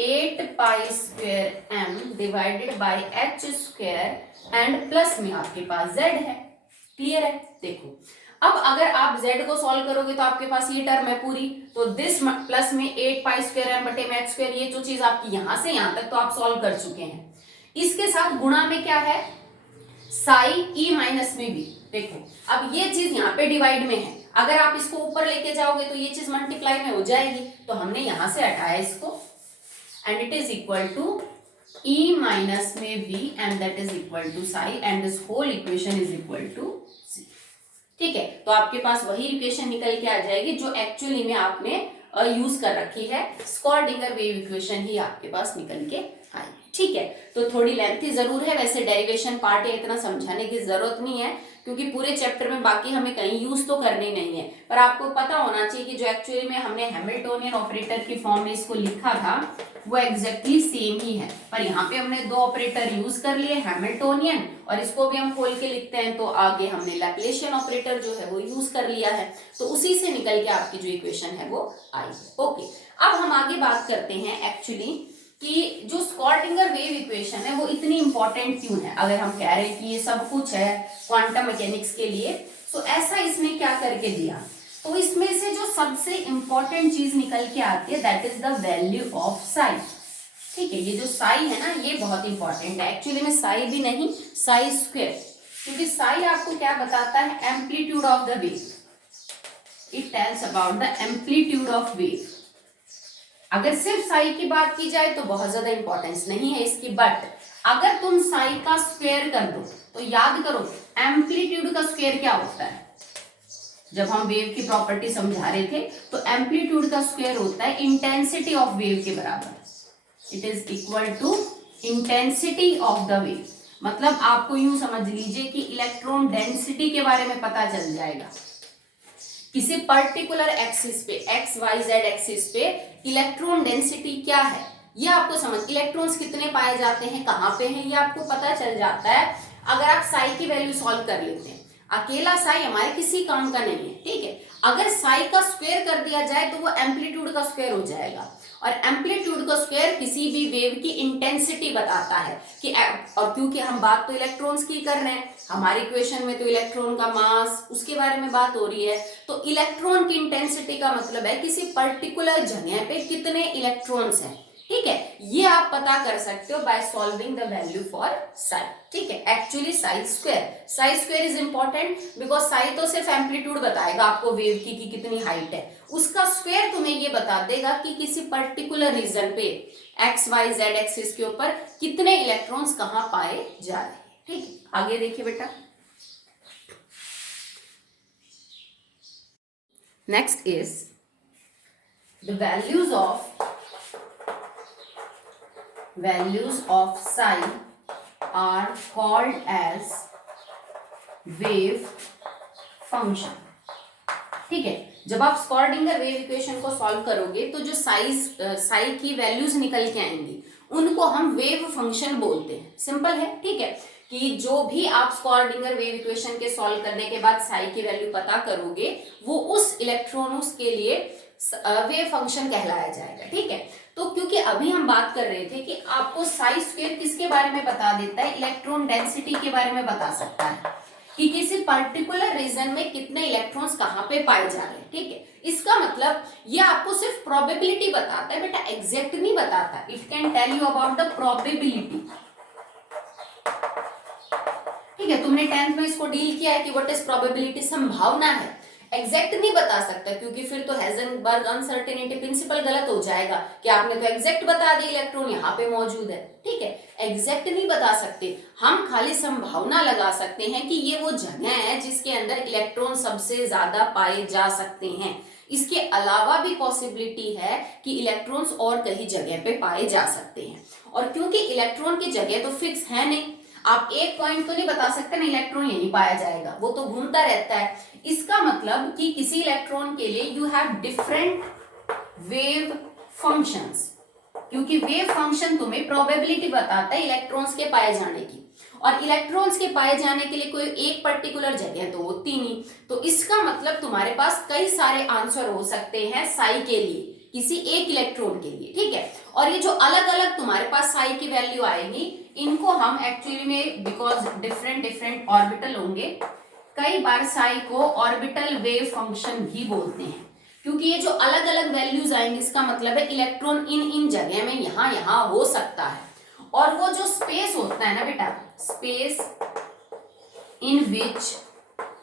8 pi square m divided by h square and plus में आपके पास z है। क्लियर है? देखो, अब अगर आप z को सॉल्व करोगे तो आपके पास ये टर्म है पूरी, तो दिस प्लस में 8 पाई स्क्वायर m बटे में h स्क्वायर, ये जो चीज आपकी यहां से यहां तक तो आप सॉल्व कर चुके हैं। इसके साथ गुणा में क्या है, साई e माइनस में v। देखो, अब ये चीज यहाँ पे डिवाइड में है, अगर आप इसको ऊपर लेके जाओगे तो ये चीज मल्टीप्लाई में हो जाएगी, तो हमने यहां से हटाया इसको, and it is equal to e minus में v and that is equal to psi and this whole equation is equal to c। ठीक है, तो आपके पास वही इक्वेशन निकल के आ जाएगी जो एक्चुअली में आपने यूज कर रखी है, स्कॉर्डिंगर वेव इक्वेशन ही आपके पास निकल के आएगी। ठीक है, तो थोड़ी लेंथी जरूर है, वैसे डेरिवेशन पार्ट है, इतना समझाने की जरूरत नहीं है क्योंकि पूरे चैप्टर में बाकी हमें कहीं यूज तो करनी नहीं है, पर आपको पता होना चाहिए कि जो एक्चुअली में हमने हैमिल्टोनियन ऑपरेटर की फॉर्म में इसको लिखा था वो एग्जैक्टली सेम ही है, पर यहाँ पे हमने दो ऑपरेटर यूज कर लिए, हैमिल्टोनियन, और इसको भी हम खोल के लिखते हैं तो आगे हमने लैप्लेशियन ऑपरेटर जो है वो यूज कर लिया है, तो उसी से निकल के आपकी जो इक्वेशन है वो आई है। ओके, अब हम आगे बात करते हैं एक्चुअली कि जो स्कॉर्डिंगर वेव इक्वेशन है वो इतनी इंपॉर्टेंट क्यों है। अगर हम कह रहे हैं कि ये सब कुछ है क्वांटम मैकेनिक्स के लिए, तो ऐसा इसने क्या करके दिया, तो इसमें से जो सबसे इंपॉर्टेंट चीज निकल के आती है that is the value of Sai. ठीक है, ये जो साई है ना ये बहुत इंपॉर्टेंट है, एक्चुअली में साई भी नहीं, साई स्क्वायर, क्योंकि साई आपको क्या बताता है, amplitude of the wave, it tells about the amplitude of wave. अगर सिर्फ साई की बात की जाए तो बहुत ज्यादा इंपॉर्टेंस नहीं है इसकी, बट अगर तुम साई का स्क्वायर कर दो तो याद करो एम्पलीट्यूड का स्क्वायर क्या होता है, जब हम वेव की प्रॉपर्टी समझा रहे थे तो एम्पलीट्यूड का स्क्वायर होता है इंटेंसिटी ऑफ वेव के बराबर, it is equal to intensity of the wave. मतलब आपको यूं समझ लीजिए कि इलेक्ट्रॉन डेंसिटी के बारे में पता चल जाएगा, किसी पर्टिकुलर एक्सिस पे, एक्स वाई जेड एक्सिस पे इलेक्ट्रॉन डेंसिटी क्या है ये आपको समझ, इलेक्ट्रॉन्स कितने पाए जाते हैं, कहाँ पे हैं, ये आपको पता चल जाता है अगर आप साई की वैल्यू सॉल्व कर लेते हैं। अकेला साई हमारे किसी काम का नहीं है, ठीक है। अगर साई का स्क्वायर कर दिया जाए तो वो एम्पलीट्यूड का स्क्वायर हो जाएगा, और एम्पलीट्यूड का स्क्वायर किसी भी वेव की इंटेंसिटी बताता है कि, और क्योंकि हम बात तो इलेक्ट्रॉन्स की कर रहे हैं, हमारी इक्वेशन में तो इलेक्ट्रॉन का मास उसके बारे में बात हो रही है, तो इलेक्ट्रॉन की इंटेंसिटी का मतलब है किसी पर्टिकुलर जगह पे कितने इलेक्ट्रॉन्स हैं, ठीक है, ये आप पता कर सकते हो by solving the value for Sai. ठीक है, actually Sai square is important because Sai तो सिर्फ एम्पलीट्यूड बताएगा आपको वेव की कि कितनी हाइट है, उसका स्क्वायर तुम्हें ये बता देगा कि किसी पर्टिकुलर रीजन पे एक्स वाई जेड एक्सिस के ऊपर कितने इलेक्ट्रॉन्स कहां पाए जा रहे हैं। ठीक है, आगे देखिए बेटा, next is the values of psi are called as wave function। ठीक है, जब आप स्कॉर्डिंगर वेव इक्वेशन को सॉल्व करोगे तो जो साई की वैल्यूज निकल के आएंगी उनको हम वेव फंक्शन बोलते हैं। सिंपल है, ठीक है, कि जो भी आप स्कॉर्डिंगर वेव इक्वेशन के सॉल्व करने के बाद साई की वैल्यू पता करोगे वो उस इलेक्ट्रॉनों के लिए वेव फंक्शन कहलाया जाएगा। ठीक है, तो क्योंकि अभी हम बात कर रहे थे कि आपको साई स्क्वायर किसके बारे में बता देता है, इलेक्ट्रॉन डेंसिटी के बारे में बता सकता है कि किसी पर्टिकुलर रीजन में कितने इलेक्ट्रॉन्स कहां पे पाए जा रहे हैं। ठीक है, इसका मतलब ये आपको सिर्फ प्रोबेबिलिटी बताता है बेटा, एग्जैक्ट नहीं बताता। It can tell you about the probability. ठीक है, तुमने 10th में इसको डील किया है कि व्हाट इज प्रोबेबिलिटी, संभावना है, एग्जैक्ट नहीं बता सकता क्योंकि फिर तो हेजनबर्ग अनसर्टेनिटी प्रिंसिपल गलत हो जाएगा कि आपने तो एग्जैक्ट बता दिया इलेक्ट्रॉन यहाँ पे मौजूद है। ठीक है, एग्जैक्ट नहीं बता सकते, हम खाली संभावना लगा सकते हैं कि ये वो जगह है जिसके अंदर इलेक्ट्रॉन सबसे ज्यादा पाए जा सकते हैं। इसके अलावा भी पॉसिबिलिटी है कि इलेक्ट्रॉन्स और कहीं जगह पे पाए जा सकते हैं, और क्योंकि इलेक्ट्रॉन की जगह तो फिक्स है नहीं, आप एक पॉइंट तो नहीं बता सकते ना इलेक्ट्रॉन यहीं पाया जाएगा, वो तो घूमता रहता है। इसका मतलब कि किसी इलेक्ट्रॉन के लिए you have different wave functions, क्योंकि वेव फंक्शन तुम्हें प्रोबेबिलिटी बताता है इलेक्ट्रॉन्स के पाए जाने की, और इलेक्ट्रॉन्स के पाए जाने के लिए कोई एक पर्टिकुलर जगह तो होती नहीं। तो इसका मतलब तुम्हारे पास कई सारे आंसर हो सकते हैं साई के लिए, किसी एक इलेक्ट्रॉन के लिए। ठीक है, और ये जो अलग अलग तुम्हारे पास साई की वैल्यू आएगी इनको हम एक्चुअली में, बिकॉज डिफरेंट ऑर्बिटल होंगे, कई बार साई को ऑर्बिटल वेव फंक्शन भी बोलते हैं, क्योंकि ये जो अलग अलग वैल्यूज आएंगे इसका मतलब है इलेक्ट्रॉन इन जगह में यहां हो सकता है। और वो जो स्पेस होता है ना बेटा, space in which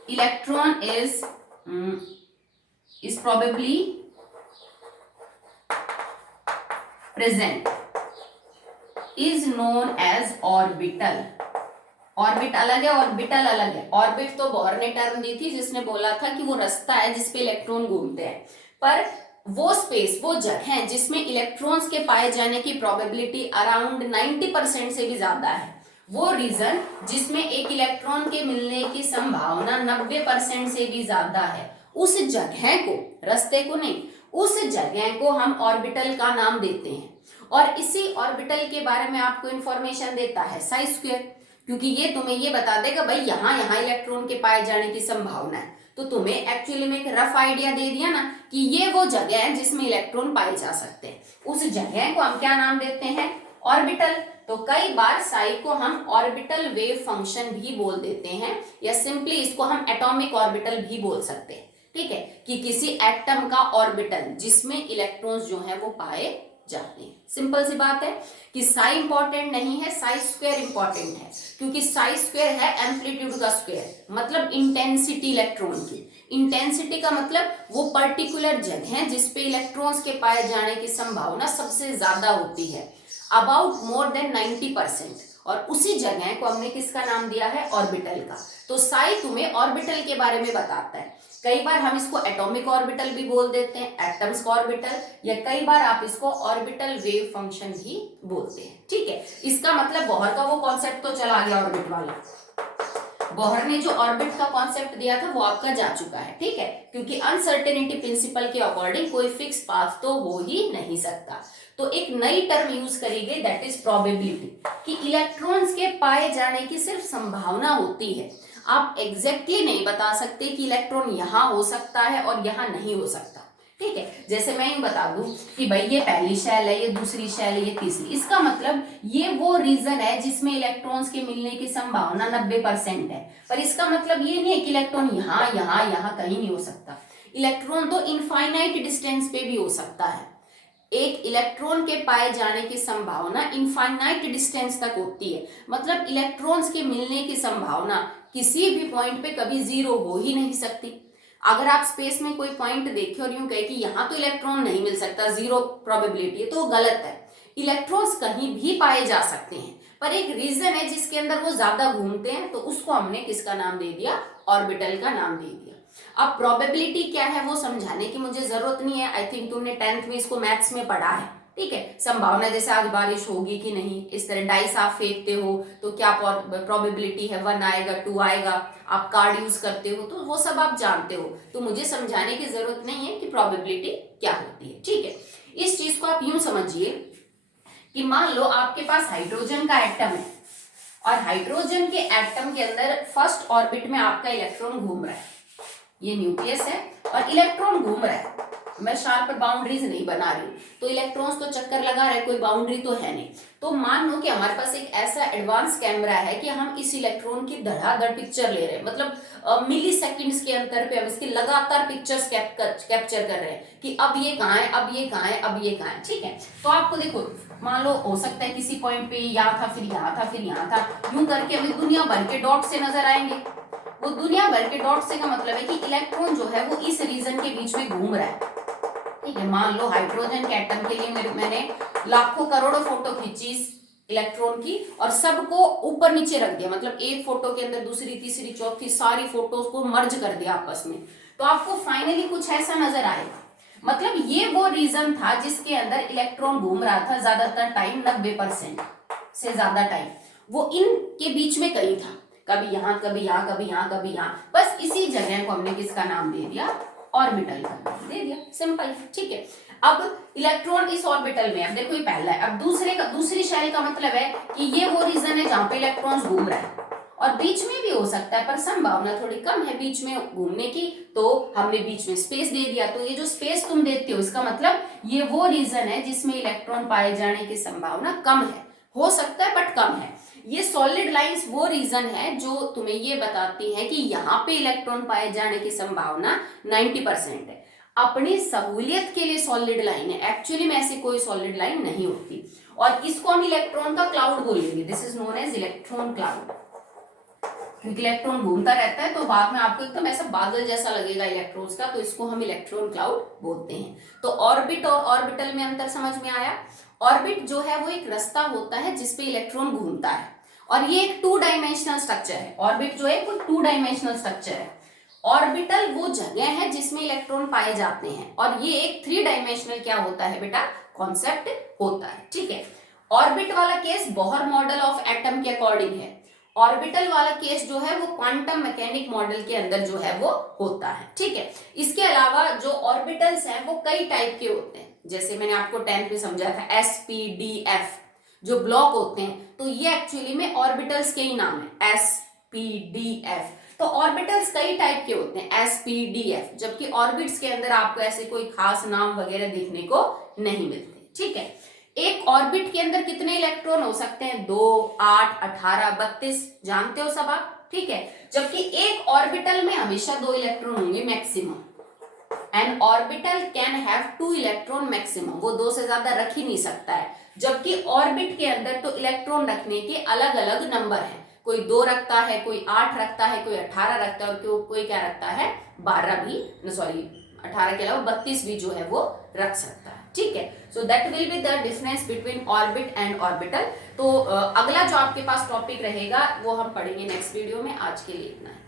electron is probably present is known as orbital. Orbit अलग है, ऑर्बिटल अलग है। ऑर्बिट तो बोहर ने टर्म दी थी जिसने बोला था कि वो रास्ता है जिसपे इलेक्ट्रॉन घूमते हैं, पर वो स्पेस, वो जगह जिसमें इलेक्ट्रॉन्स के पाए जाने की प्रोबेबिलिटी अराउंड 90% से भी ज्यादा है, वो रीजन जिसमें एक इलेक्ट्रॉन के मिलने की संभावना 90% से भी ज्यादा है, उस जगह को, रास्ते को नहीं, उस जगह को हम ऑर्बिटल का नाम देते हैं। और इसी ऑर्बिटल के बारे में आपको इंफॉर्मेशन देता है साई स्क्वायर, क्योंकि ये तुम्हें ये बता देगा भाई यहाँ इलेक्ट्रॉन के पाए जाने की संभावना है। तो तुम्हें एक्चुअली में एक रफ आइडिया दे दिया ना कि ये वो जगह है जिसमें इलेक्ट्रॉन पाए जा सकते हैं, उस जगह को हम क्या नाम देते हैं, ऑर्बिटल। तो कई बार साई को हम ऑर्बिटल वेव फंक्शन भी बोल देते हैं, या सिंपली इसको हम एटॉमिक ऑर्बिटल भी बोल सकते हैं। ठीक है, कि किसी एटम का ऑर्बिटल जिसमें इलेक्ट्रॉन्स जो है वो पाए जाते हैं। सिंपल सी बात है कि साई इंपॉर्टेंट नहीं है, साई स्क्वायर इंपॉर्टेंट है, क्योंकि साई स्क्वायर है एम्पलीट्यूड का स्क्वायर, मतलब इंटेंसिटी इलेक्ट्रॉन की। इंटेंसिटी का मतलब वो पर्टिकुलर जगह जिसपे इलेक्ट्रॉन्स के पाए जाने की संभावना सबसे ज्यादा होती है, अबाउट मोर देन 90%, और उसी जगह को हमने किसका नाम दिया है, ऑर्बिटल का। तो साई तुम्हें ऑर्बिटल के बारे में बताता है। कई बार हम इसको एटॉमिक ऑर्बिटल भी बोल देते हैं, एटम्स का ऑर्बिटल, या कई बार आप इसको ऑर्बिटल वेव फंक्शन भी बोलते हैं। ठीक है, इसका मतलब बोहर का वो कॉन्सेप्ट तो चला गया ऑर्बिट वाला, बोहर ने जो ऑर्बिट का कॉन्सेप्ट दिया था वो आपका जा चुका है। ठीक है, क्योंकि अनसर्टेनिटी प्रिंसिपल के अकॉर्डिंग कोई फिक्स पाथ तो हो ही नहीं सकता। तो एक नई टर्म यूज करी गई, दैट इज प्रोबेबिलिटी, कि इलेक्ट्रॉन्स के पाए जाने की सिर्फ संभावना होती है, आप एग्जैक्टली नहीं बता सकते कि इलेक्ट्रॉन यहां हो सकता है और यहां नहीं हो सकता। ठीक है, जैसे मैं यूं बता दूं कि भाई ये पहली शेल है, ये दूसरी शेल है, ये तीसरी, इसका मतलब ये वो रीजन है जिसमें इलेक्ट्रॉन्स के मिलने की संभावना 90% है, पर इसका मतलब ये नहीं है कि इलेक्ट्रॉन यहाँ कहीं नहीं हो सकता। इलेक्ट्रॉन तो इनफाइनाइट डिस्टेंस पे भी हो सकता है, एक इलेक्ट्रॉन के पाए जाने की संभावना इनफाइनाइट डिस्टेंस तक होती है। मतलब इलेक्ट्रॉन्स के मिलने की संभावना किसी भी पॉइंट पे कभी जीरो हो ही नहीं सकती। अगर आप स्पेस में कोई पॉइंट देखें और यूं कहे कि यहां तो इलेक्ट्रॉन नहीं मिल सकता, जीरो प्रोबेबिलिटी है, तो गलत है। इलेक्ट्रॉन्स कहीं भी पाए जा सकते हैं, पर एक रीजन है जिसके अंदर वो ज्यादा घूमते हैं, तो उसको हमने किसका नाम दे दिया, ऑर्बिटल का नाम दे दिया। अब प्रोबेबिलिटी क्या है वो समझाने की मुझे जरूरत नहीं है, आई थिंक तुमने 10th में इसको मैथ्स में पढ़ा है, ठीक है। संभावना जैसे आज बारिश होगी कि नहीं, इस तरह डाइस आप फेंकते हो तो क्या प्रोबेबिलिटी है, 1 आएगा 2 आएगा, आप कार्ड यूज करते हो तो वो सब आप जानते हो, तो मुझे समझाने की जरूरत नहीं है कि प्रोबेबिलिटी क्या होती है, ठीक है। इस चीज को आप यूं समझिए कि मान लो आपके पास हाइड्रोजन का एटम है और हाइड्रोजन के एटम के अंदर फर्स्ट ऑर्बिट में आपका इलेक्ट्रॉन घूम रहा है, ये न्यूक्लियस है और इलेक्ट्रॉन घूम रहा है, मैं शार्प बाउंड्रीज नहीं बना रही हूं, तो इलेक्ट्रॉन्स तो चक्कर लगा रहे, कोई बाउंड्री तो है नहीं। तो मान लो कि हमारे पास एक ऐसा एडवांस कैमरा है कि हम इस इलेक्ट्रॉन की धड़ाधड़ पिक्चर ले रहे हैं, मतलब मिली सेकेंड्स के अंतर पे हम इसकी लगातार पिक्चर्स कैप्चर कर रहे हैं कि अब ये कहाँ है, अब ये कहाँ है, अब ये कहाँ है, ठीक है। तो आपको देखो, मान लो हो सकता है किसी पॉइंट पे यहाँ था, फिर यहाँ था, फिर यहाँ था, यूं करके हमें दुनिया भर के डॉट से नजर आएंगे। वो दुनिया भर के डॉट से का मतलब है कि इलेक्ट्रॉन जो है वो इस रीजन के बीच में घूम रहा है, ठीक है। मान लो हाइड्रोजन के एटम के लिए मैंने लाखों करोड़ों फोटो खींची इलेक्ट्रॉन की और सबको ऊपर नीचे रख दिया, मतलब एक फोटो के अंदर दूसरी तीसरी चौथी सारी फोटोज को मर्ज कर दिया आपस में, तो आपको फाइनली कुछ ऐसा नजर आएगा। मतलब ये वो रीजन था जिसके अंदर इलेक्ट्रॉन घूम रहा था ज्यादातर टाइम, 90% से ज्यादा टाइम वो इनके बीच में कहीं था, कभी यहाँ कभी यहाँ कभी यहाँ कभी यहाँ, बस इसी जगह को हमने किसका नाम दे दिया, ऑर्बिटल का नाम दे दिया, सिंपल, ठीक है। अब इलेक्ट्रॉन इस ऑर्बिटल में, अब देखो ये पहला है, अब दूसरी शेल का मतलब है कि ये वो रीजन है जहां पे इलेक्ट्रॉन्स घूम रहा है और बीच में भी हो सकता है, पर संभावना थोड़ी कम है बीच में घूमने की, तो हमने बीच में स्पेस दे दिया। तो ये जो स्पेस तुम देते हो इसका मतलब ये वो रीजन है जिसमें इलेक्ट्रॉन पाए जाने की संभावना कम है, हो सकता है बट कम है। ये सॉलिड लाइंस वो रीजन है जो तुम्हें ये बताती है कि यहाँ पे इलेक्ट्रॉन पाए जाने की संभावना 90% है। अपनी सहूलियत के लिए सॉलिड लाइन है, एक्चुअली में ऐसी कोई सॉलिड लाइन नहीं होती, और इसको हम इलेक्ट्रॉन का क्लाउड बोलेंगे, this is known as electron cloud. क्योंकि इलेक्ट्रॉन घूमता रहता है तो बाद में आपको एकदम ऐसा बादल जैसा लगेगा इलेक्ट्रॉन्स का, तो इसको हम इलेक्ट्रॉन क्लाउड बोलते हैं। तो ऑर्बिट और ऑर्बिटल में अंतर समझ में आया। ऑर्बिट जो है वो एक रास्ता होता है जिसपे इलेक्ट्रॉन घूमता है और ये एक 2 डायमेंशनल स्ट्रक्चर है। ऑर्बिट जो है वो 2 डायमेंशनल स्ट्रक्चर है। ऑर्बिटल वो जगह है जिसमें इलेक्ट्रॉन पाए जाते हैं और ये एक 3 डायमेंशनल क्या होता है बेटा, कॉन्सेप्ट होता है, ठीक है। ऑर्बिट वाला case Bohr model of atom के अकॉर्डिंग है, ऑर्बिटल वाला केस जो है वो क्वांटम मैकेनिक मॉडल के अंदर जो है वो होता है, ठीक है। इसके अलावा जो ऑर्बिटल्स हैं वो कई टाइप के होते हैं, जैसे मैंने आपको 10th में समझाया था SPDF जो ब्लॉक होते हैं, तो ये एक्चुअली में ऑर्बिटल्स के ही नाम है, SPDF। तो ऑर्बिटल्स कई टाइप के होते हैं SPDF, जबकि ऑर्बिट्स के अंदर आपको ऐसे कोई खास नाम वगैरह देखने को नहीं मिलते, ठीक है। एक ऑर्बिट के अंदर कितने इलेक्ट्रॉन हो सकते हैं, 2, 8, 18, 32, जानते हो सब आप, ठीक है। जबकि एक ऑर्बिटल में हमेशा 2 इलेक्ट्रॉन होंगे maximum. N orbital can have 2 electron maximum, वो 2 से ज्यादा रख ही नहीं सकता है। जबकि ऑर्बिट के अंदर तो इलेक्ट्रॉन रखने के अलग अलग नंबर है, कोई 2 रखता है, कोई 8 रखता है, कोई 18 रखता है और कोई क्या रखता है, 12 भी, सॉरी 18 के अलावा 32 भी जो है वो रख सकता है, ठीक है। So that will be the difference between orbit and orbital. तो अगला जो आपके पास टॉपिक रहेगा वो हम पढ़ेंगे नेक्स्ट वीडियो में। आज के लिए इतना है।